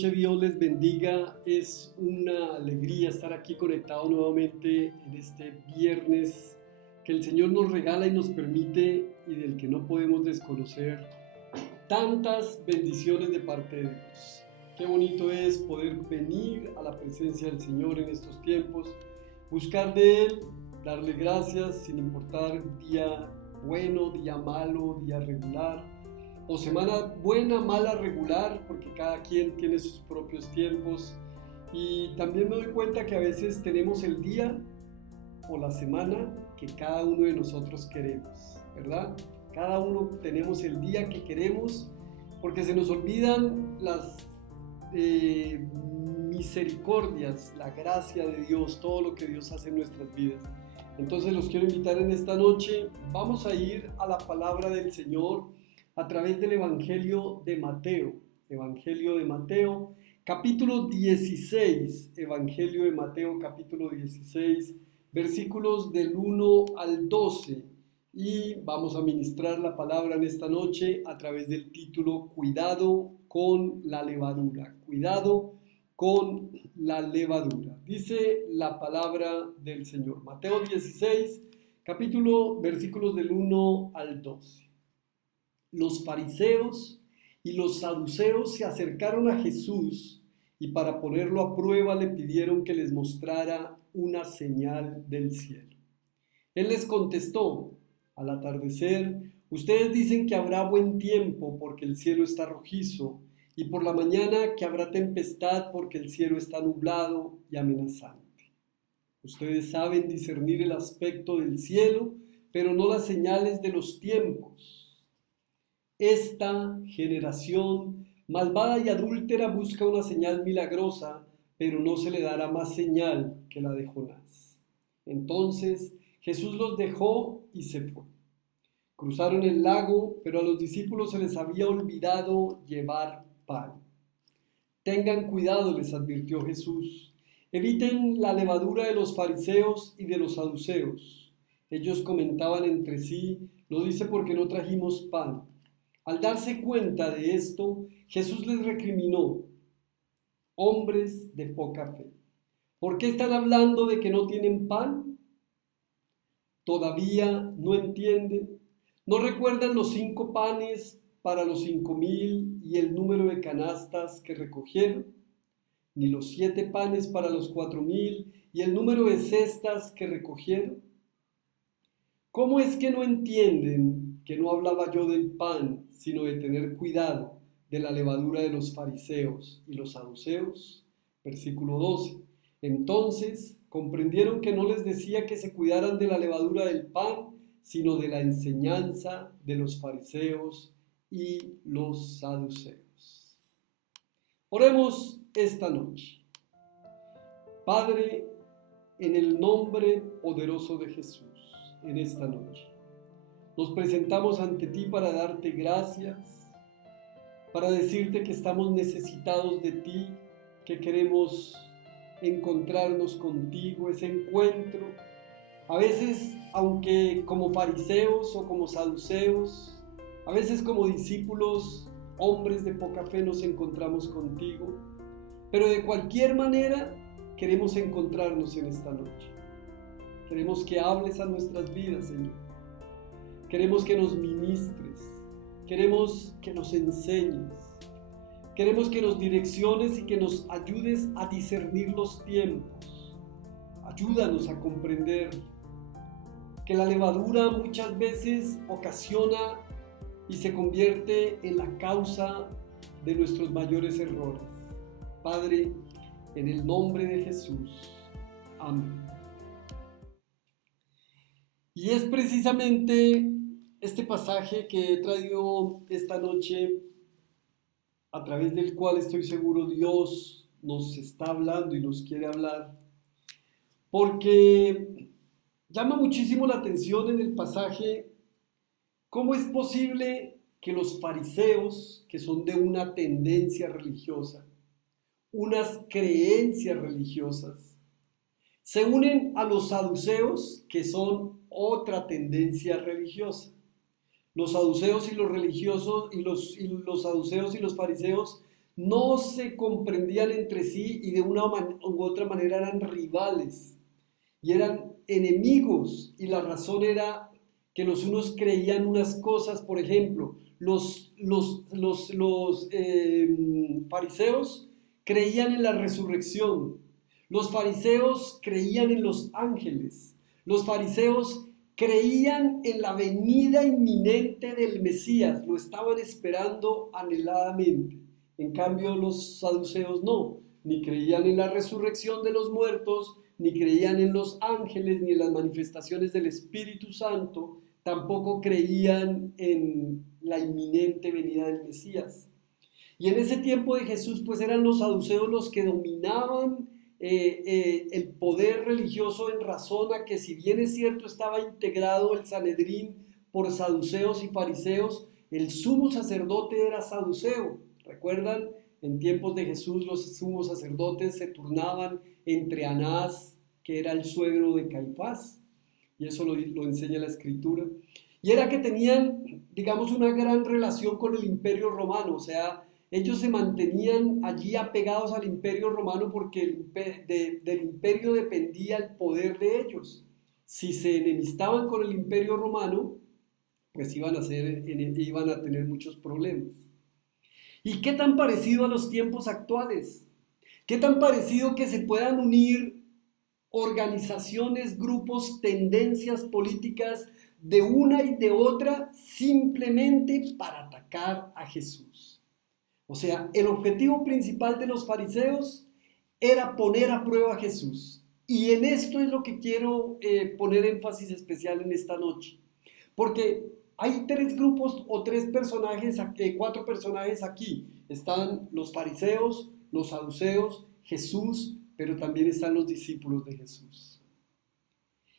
noche, Dios les bendiga. Es una alegría estar aquí conectado nuevamente en este viernes que el Señor nos regala y nos permite y del que no podemos desconocer tantas bendiciones de parte de Dios. Qué bonito es poder venir a la presencia del Señor en estos tiempos, buscar de Él, darle gracias sin importar día bueno, día malo, día regular, o semana buena, mala, regular, porque cada quien tiene sus propios tiempos. Y también me doy cuenta que a veces tenemos el día o la semana que cada uno de nosotros queremos, ¿verdad? Cada uno tenemos el día que queremos porque se nos olvidan las misericordias, la gracia de Dios, todo lo que Dios hace en nuestras vidas. Entonces los quiero invitar en esta noche. Vamos a ir a la palabra del Señor a través del Evangelio de Mateo. Evangelio de Mateo, capítulo 16. Evangelio de Mateo, capítulo 16, versículos del 1 al 12. Y vamos a ministrar la palabra en esta noche a través del título Cuidado con la levadura. Cuidado con la levadura. Dice la palabra del Señor. Mateo 16, versículos del 1 al 12. Los fariseos y los saduceos se acercaron a Jesús y para ponerlo a prueba le pidieron que les mostrara una señal del cielo. Él les contestó: al atardecer, ustedes dicen que habrá buen tiempo porque el cielo está rojizo, y por la mañana que habrá tempestad porque el cielo está nublado y amenazante. Ustedes saben discernir el aspecto del cielo, pero no las señales de los tiempos. Esta generación malvada y adúltera busca una señal milagrosa, pero no se le dará más señal que la de Jonás. Entonces Jesús los dejó y se fue. Cruzaron el lago, pero a los discípulos se les había olvidado llevar pan. Tengan cuidado, les advirtió Jesús. Eviten la levadura de los fariseos y de los saduceos. Ellos comentaban entre sí: lo dice porque no trajimos pan. Al darse cuenta de esto, Jesús les recriminó: hombres de poca fe, ¿por qué están hablando de que no tienen pan? ¿Todavía no entienden? ¿No recuerdan los 5 panes para los 5,000 y el número de canastas que recogieron? ¿Ni los 7 panes para los 4,000 y el número de cestas que recogieron? ¿Cómo es que no entienden que no hablaba yo del pan, sino de tener cuidado de la levadura de los fariseos y los saduceos? Versículo 12. Entonces comprendieron que no les decía que se cuidaran de la levadura del pan, sino de la enseñanza de los fariseos y los saduceos. Oremos esta noche. Padre, en el nombre poderoso de Jesús, en esta noche nos presentamos ante ti para darte gracias, para decirte que estamos necesitados de ti, que queremos encontrarnos contigo, ese encuentro. A veces, aunque como fariseos o como saduceos, a veces como discípulos, hombres de poca fe, nos encontramos contigo, pero de cualquier manera queremos encontrarnos en esta noche. Queremos que hables a nuestras vidas, Señor. Queremos que nos ministres, queremos que nos enseñes, queremos que nos direcciones y que nos ayudes a discernir los tiempos. Ayúdanos a comprender que la levadura muchas veces ocasiona y se convierte en la causa de nuestros mayores errores. Padre, en el nombre de Jesús. Amén. Y es precisamente este pasaje que he traído esta noche, a través del cual estoy seguro Dios nos está hablando y nos quiere hablar, porque llama muchísimo la atención en el pasaje cómo es posible que los fariseos, que son de una tendencia religiosa, unas creencias religiosas, se unen a los saduceos, que son otra tendencia religiosa. Los saduceos y los religiosos y los saduceos y los fariseos no se comprendían entre sí y de una u otra manera eran rivales y eran enemigos. Y la razón era que los unos creían unas cosas, por ejemplo, los fariseos creían en la resurrección, los fariseos creían en los ángeles, los fariseos creían en la venida inminente del Mesías, lo estaban esperando anheladamente. En cambio, los saduceos no, ni creían en la resurrección de los muertos, ni creían en los ángeles, ni en las manifestaciones del Espíritu Santo, tampoco creían en la inminente venida del Mesías. Y en ese tiempo de Jesús, pues eran los saduceos los que dominaban el poder religioso, en razón a que, si bien es cierto, estaba integrado el Sanedrín por saduceos y fariseos, el sumo sacerdote era saduceo. ¿Recuerdan? En tiempos de Jesús los sumos sacerdotes se turnaban entre Anás, que era el suegro de Caifás, y eso lo enseña la Escritura. Y era que tenían, digamos, una gran relación con el Imperio Romano, o sea, ellos se mantenían allí apegados al Imperio Romano porque del imperio dependía el poder de ellos. Si se enemistaban con el Imperio Romano, pues iban a tener muchos problemas. ¿Y qué tan parecido a los tiempos actuales? ¿Qué tan parecido que se puedan unir organizaciones, grupos, tendencias políticas de una y de otra simplemente para atacar a Jesús? O sea, el objetivo principal de los fariseos era poner a prueba a Jesús. Y en esto es lo que quiero poner énfasis especial en esta noche. Porque hay tres grupos o tres personajes, cuatro personajes aquí. Están los fariseos, los saduceos, Jesús, pero también están los discípulos de Jesús.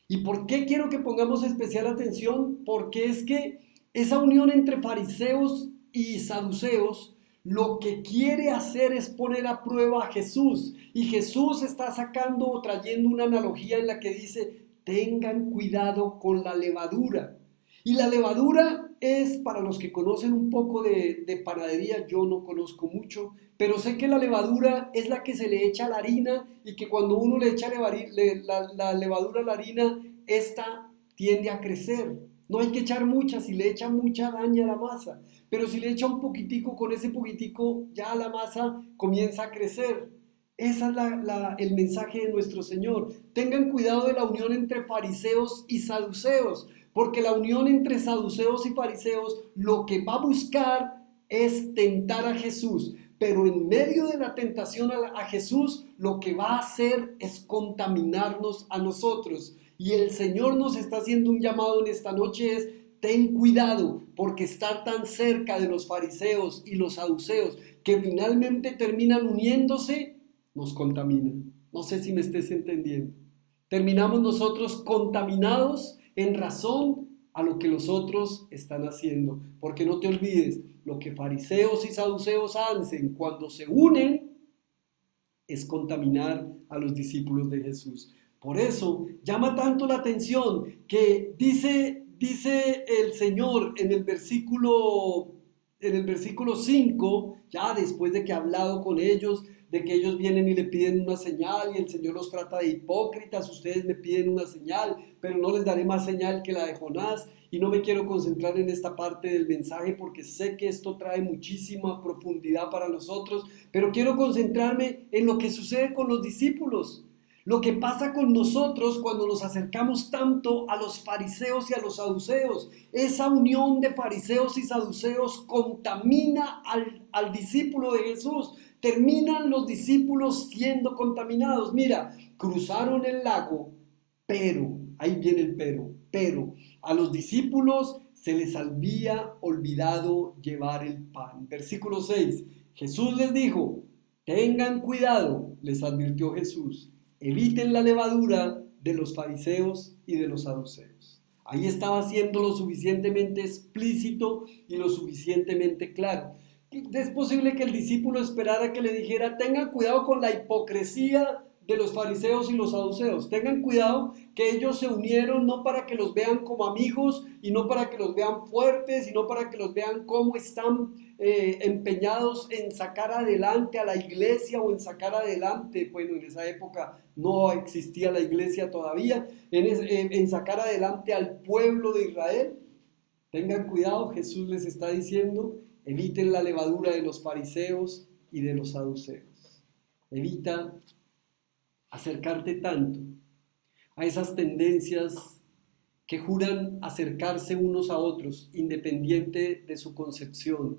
¿Y por qué quiero que pongamos especial atención? Porque es que esa unión entre fariseos y saduceos lo que quiere hacer es poner a prueba a Jesús. Y Jesús está sacando o trayendo una analogía en la que dice: tengan cuidado con la levadura. Y la levadura es, para los que conocen un poco de panadería, yo no conozco mucho, pero sé que la levadura es la que se le echa a la harina, y que cuando uno le echa la levadura a la harina, esta tiende a crecer. No hay que echar mucha, si le echa mucha daña la masa, pero si le echa un poquitico, con ese poquitico ya la masa comienza a crecer. Ese es el mensaje de nuestro Señor. Tengan cuidado de la unión entre fariseos y saduceos, porque la unión entre saduceos y fariseos lo que va a buscar es tentar a Jesús. Pero en medio de la tentación a Jesús, lo que va a hacer es contaminarnos a nosotros. Y el Señor nos está haciendo un llamado en esta noche: es: ten cuidado, porque estar tan cerca de los fariseos y los saduceos, que finalmente terminan uniéndose, nos contamina. No sé si me estés entendiendo. Terminamos nosotros contaminados en razón a lo que los otros están haciendo. Porque no te olvides, lo que fariseos y saduceos hacen cuando se unen es contaminar a los discípulos de Jesús. Por eso llama tanto la atención que dice el Señor en el versículo 5, ya después de que ha hablado con ellos, de que ellos vienen y le piden una señal, y el Señor los trata de hipócritas: ustedes me piden una señal, pero no les daré más señal que la de Jonás. Y no me quiero concentrar en esta parte del mensaje, porque sé que esto trae muchísima profundidad para nosotros, pero quiero concentrarme en lo que sucede con los discípulos. Lo que pasa con nosotros cuando nos acercamos tanto a los fariseos y a los saduceos. Esa unión de fariseos y saduceos contamina al discípulo de Jesús. Terminan los discípulos siendo contaminados. Mira, cruzaron el lago, pero, ahí viene el pero a los discípulos se les había olvidado llevar el pan. Versículo 6. Jesús les dijo: tengan cuidado, les advirtió Jesús, eviten la levadura de los fariseos y de los saduceos. Ahí estaba siendo lo suficientemente explícito y lo suficientemente claro. Es posible que el discípulo esperara que le dijera: tengan cuidado con la hipocresía de los fariseos y los saduceos. Tengan cuidado que ellos se unieron no para que los vean como amigos, y no para que los vean fuertes, y no para que los vean cómo están empeñados en sacar adelante a la iglesia o en sacar adelante, bueno, en esa época no existía la iglesia todavía, en sacar adelante al pueblo de Israel. Tengan cuidado, Jesús les está diciendo, eviten la levadura de los fariseos y de los saduceos. Evita acercarte tanto a esas tendencias que juran acercarse unos a otros, independiente de su concepción,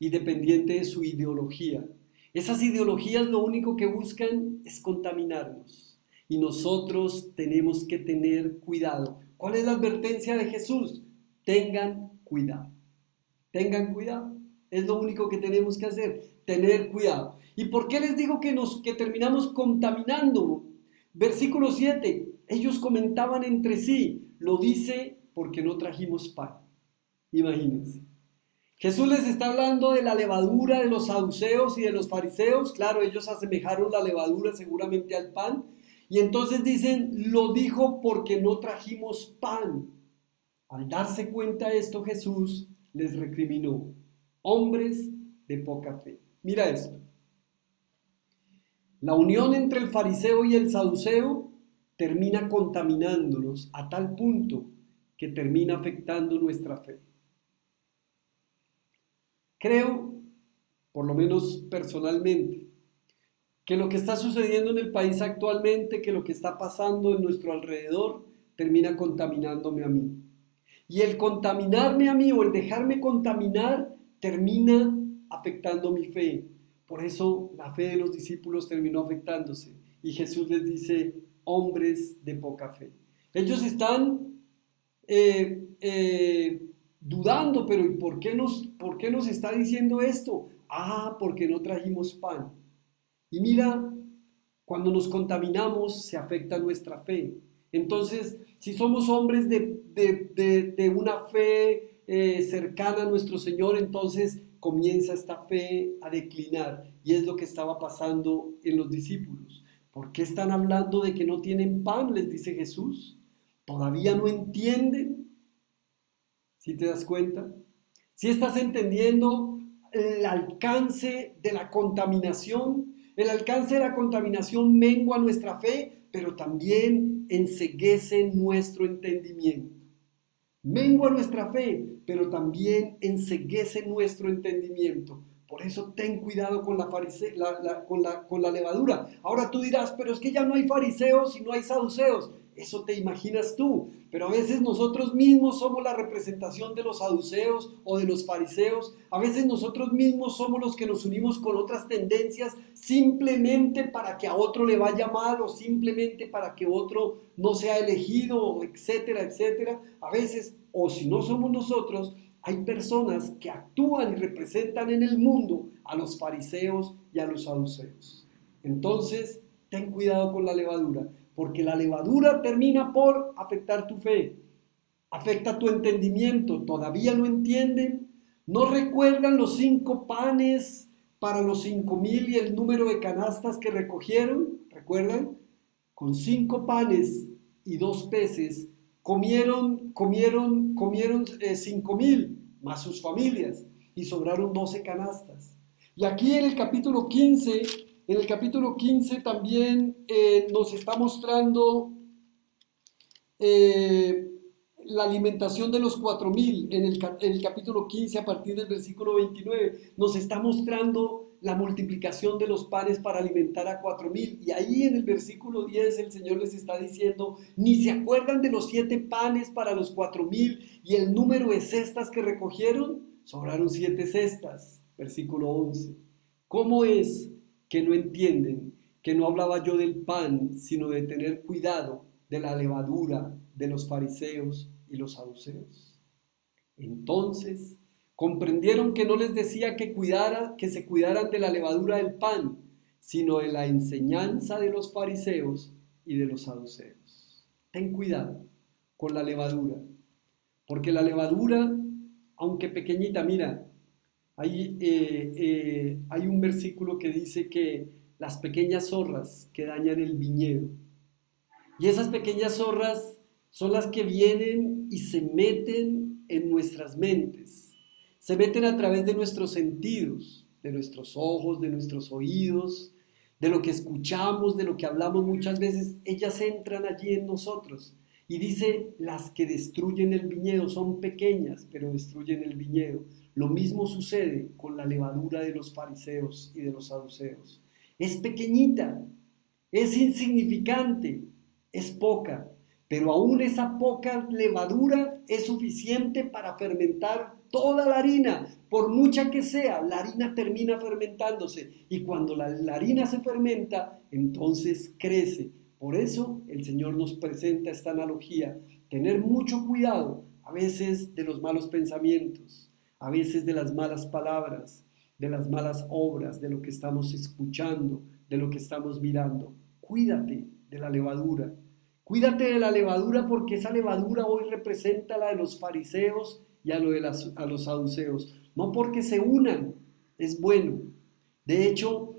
independiente de su ideología. Esas ideologías lo único que buscan es contaminarnos y nosotros tenemos que tener cuidado. ¿Cuál es la advertencia de Jesús? Tengan cuidado. Tengan cuidado. Es lo único que tenemos que hacer, tener cuidado. ¿Y por qué les digo que terminamos contaminando? Versículo 7. Ellos comentaban entre sí, lo dice porque no trajimos pan. Imagínense. Jesús les está hablando de la levadura de los saduceos y de los fariseos. Claro, ellos asemejaron la levadura seguramente al pan. Y entonces dicen, lo dijo porque no trajimos pan. Al darse cuenta de esto, Jesús les recriminó, hombres de poca fe. Mira esto. La unión entre el fariseo y el saduceo termina contaminándonos a tal punto que termina afectando nuestra fe. Creo, por lo menos personalmente, que lo que está sucediendo en el país actualmente, que lo que está pasando en nuestro alrededor, termina contaminándome a mí. Y el contaminarme a mí o el dejarme contaminar termina afectando mi fe. Por eso la fe de los discípulos terminó afectándose. Y Jesús les dice, hombres de poca fe. Ellos están dudando, pero ¿y por qué nos está diciendo esto? Ah, porque no trajimos pan. Y mira, cuando nos contaminamos se afecta nuestra fe. Entonces, si somos hombres de una fe cercana a nuestro Señor, entonces comienza esta fe a declinar. Y es lo que estaba pasando en los discípulos. ¿Por qué están hablando de que no tienen pan? Les dice Jesús. ¿Todavía no entienden? ¿Sí te das cuenta? ¿Sí estás entendiendo el alcance de la contaminación? El alcance de la contaminación mengua nuestra fe, pero también enceguece nuestro entendimiento. Mengua nuestra fe, pero también enceguece nuestro entendimiento. Por eso ten cuidado con la levadura. Ahora tú dirás, pero es que ya no hay fariseos y no hay saduceos. Eso te imaginas tú. Pero a veces nosotros mismos somos la representación de los saduceos o de los fariseos. A veces nosotros mismos somos los que nos unimos con otras tendencias simplemente para que a otro le vaya mal o simplemente para que otro no sea elegido, etcétera, etcétera. A veces, o si no somos nosotros, hay personas que actúan y representan en el mundo a los fariseos y a los saduceos. Entonces, ten cuidado con la levadura, porque la levadura termina por afectar tu fe, afecta tu entendimiento. ¿Todavía no entienden? ¿No recuerdan los 5 panes para los 5,000 y el número de canastas que recogieron? ¿Recuerdan? Con 5 panes y 2 peces comieron 5,000 más sus familias y sobraron 12 canastas. Y aquí en el capítulo 15, también nos está mostrando la alimentación de los 4,000. En el capítulo 15, a partir del versículo 29, nos está mostrando la multiplicación de los panes para alimentar a 4,000. Y ahí en el versículo 10 el Señor les está diciendo, ni se acuerdan de los 7 panes para los 4,000 y el número de cestas que recogieron. Sobraron 7 cestas. Versículo 11. ¿Cómo es que no entienden que no hablaba yo del pan, sino de tener cuidado de la levadura de los fariseos y los saduceos? Entonces comprendieron que no les decía que se cuidaran de la levadura del pan, sino de la enseñanza de los fariseos y de los saduceos. Ten cuidado con la levadura, porque la levadura, aunque pequeñita, mira, hay un versículo que dice que las pequeñas zorras que dañan el viñedo, y esas pequeñas zorras son las que vienen y se meten en nuestras mentes, se meten a través de nuestros sentidos, de nuestros ojos, de nuestros oídos, de lo que escuchamos, de lo que hablamos muchas veces. Ellas entran allí en nosotros. Y dice, las que destruyen el viñedo son pequeñas, pero destruyen el viñedo. Lo mismo sucede con la levadura de los fariseos y de los saduceos. Es pequeñita, es insignificante, es poca, pero aún esa poca levadura es suficiente para fermentar toda la harina. Por mucha que sea, la harina termina fermentándose y cuando la harina se fermenta, entonces crece. Por eso el Señor nos presenta esta analogía, tener mucho cuidado a veces de los malos pensamientos, a veces de las malas palabras, de las malas obras, de lo que estamos escuchando, de lo que estamos mirando. Cuídate de la levadura. Cuídate de la levadura porque esa levadura hoy representa la de los fariseos y a los saduceos. No porque se unan, es bueno. De hecho,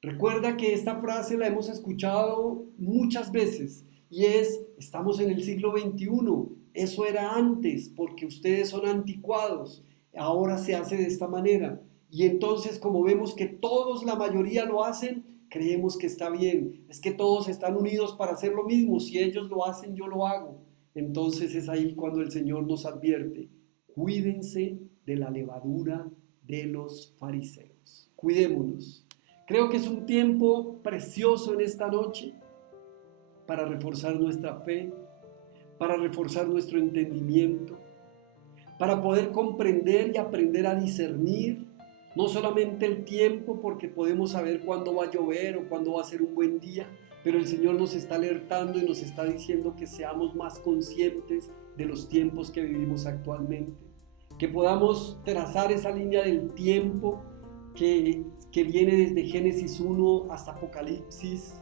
recuerda que esta frase la hemos escuchado muchas veces y estamos en el siglo XXI, eso era antes porque ustedes son anticuados, ahora se hace de esta manera. Y entonces como vemos que todos, la mayoría lo hacen, creemos que está bien, es que todos están unidos para hacer lo mismo, si ellos lo hacen, yo lo hago. Entonces es ahí cuando el Señor nos advierte, cuídense de la levadura de los fariseos, cuidémonos. Creo que es un tiempo precioso en esta noche para reforzar nuestra fe, para reforzar nuestro entendimiento, para poder comprender y aprender a discernir no solamente el tiempo, porque podemos saber cuándo va a llover o cuándo va a ser un buen día, pero el Señor nos está alertando y nos está diciendo que seamos más conscientes de los tiempos que vivimos actualmente, que podamos trazar esa línea del tiempo que viene desde Génesis 1 hasta Apocalipsis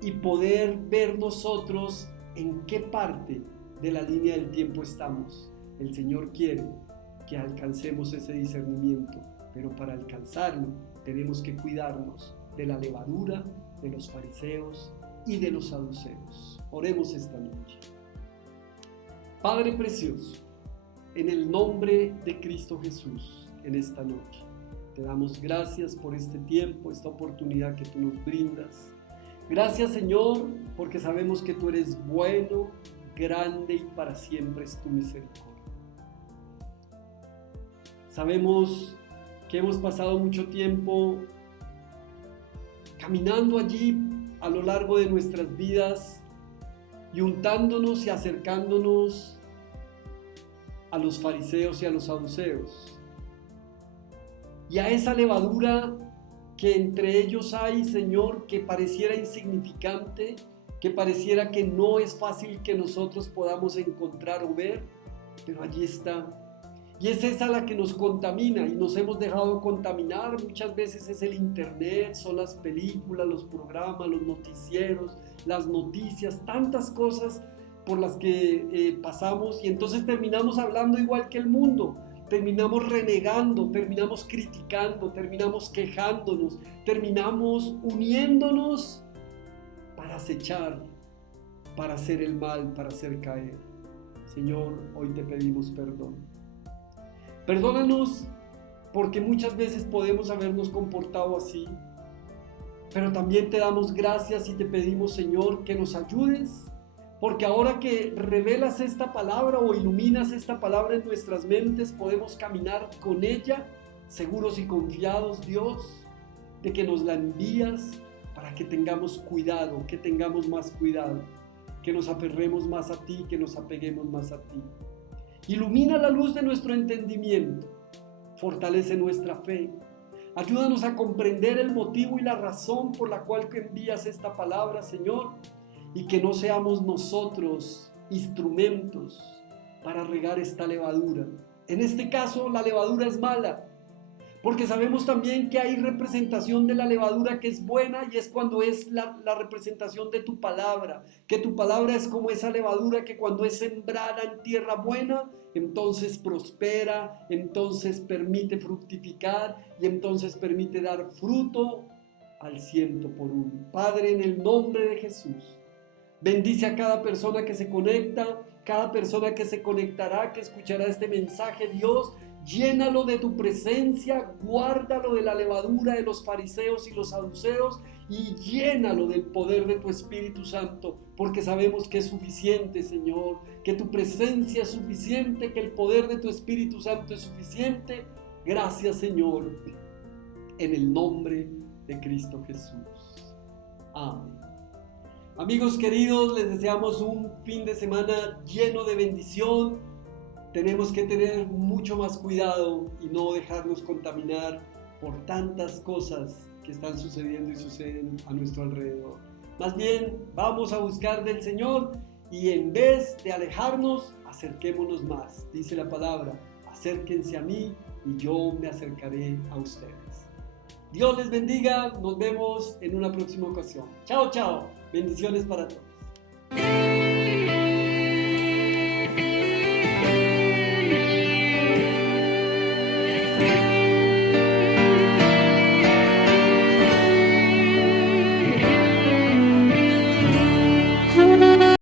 y poder ver nosotros en qué parte de la línea del tiempo estamos. El Señor quiere que alcancemos ese discernimiento, pero para alcanzarlo tenemos que cuidarnos de la levadura de los fariseos y de los saduceos. Oremos esta noche. Padre precioso, en el nombre de Cristo Jesús, en esta noche, te damos gracias por este tiempo, esta oportunidad que tú nos brindas. Gracias, Señor, porque sabemos que tú eres bueno, grande y para siempre es tu misericordia. Sabemos que hemos pasado mucho tiempo caminando allí a lo largo de nuestras vidas y untándonos y acercándonos a los fariseos y a los saduceos. Y a esa levadura que entre ellos hay, Señor, que pareciera insignificante, que pareciera que no es fácil que nosotros podamos encontrar o ver, pero allí está. Y es esa la que nos contamina y nos hemos dejado contaminar. Muchas veces es el internet, son las películas, los programas, los noticieros, las noticias, tantas cosas por las que pasamos y entonces terminamos hablando igual que el mundo. Terminamos renegando, terminamos criticando, terminamos quejándonos, terminamos uniéndonos para acechar, para hacer el mal, para hacer caer. Señor, hoy te pedimos perdón. Perdónanos porque muchas veces podemos habernos comportado así, pero también te damos gracias y te pedimos, Señor, que nos ayudes, porque ahora que revelas esta palabra o iluminas esta palabra en nuestras mentes, podemos caminar con ella, seguros y confiados, Dios, de que nos la envías para que tengamos cuidado, que tengamos más cuidado, que nos aferremos más a ti, que nos apeguemos más a ti. Ilumina la luz de nuestro entendimiento, fortalece nuestra fe, ayúdanos a comprender el motivo y la razón por la cual envías esta palabra, Señor, y que no seamos nosotros instrumentos para regar esta levadura. En este caso, la levadura es mala, porque sabemos también que hay representación de la levadura que es buena y es cuando es la representación de tu palabra, que tu palabra es como esa levadura que cuando es sembrada en tierra buena, entonces prospera, entonces permite fructificar y entonces permite dar fruto al 100%. Padre, en el nombre de Jesús, bendice a cada persona que se conecta, cada persona que se conectará, que escuchará este mensaje, Dios. llénalo de tu presencia, guárdalo de la levadura de los fariseos y los saduceos y llénalo del poder de tu Espíritu Santo, porque sabemos que es suficiente, Señor, que tu presencia es suficiente, que el poder de tu Espíritu Santo es suficiente. Gracias, Señor, en el nombre de Cristo Jesús. Amén. Amigos queridos, les deseamos un fin de semana lleno de bendición. Tenemos que tener mucho más cuidado y no dejarnos contaminar por tantas cosas que están sucediendo y suceden a nuestro alrededor. Más bien, vamos a buscar del Señor y en vez de alejarnos, acerquémonos más. Dice la palabra, acérquense a mí y yo me acercaré a ustedes. Dios les bendiga, nos vemos en una próxima ocasión. Chao, chao. Bendiciones para todos.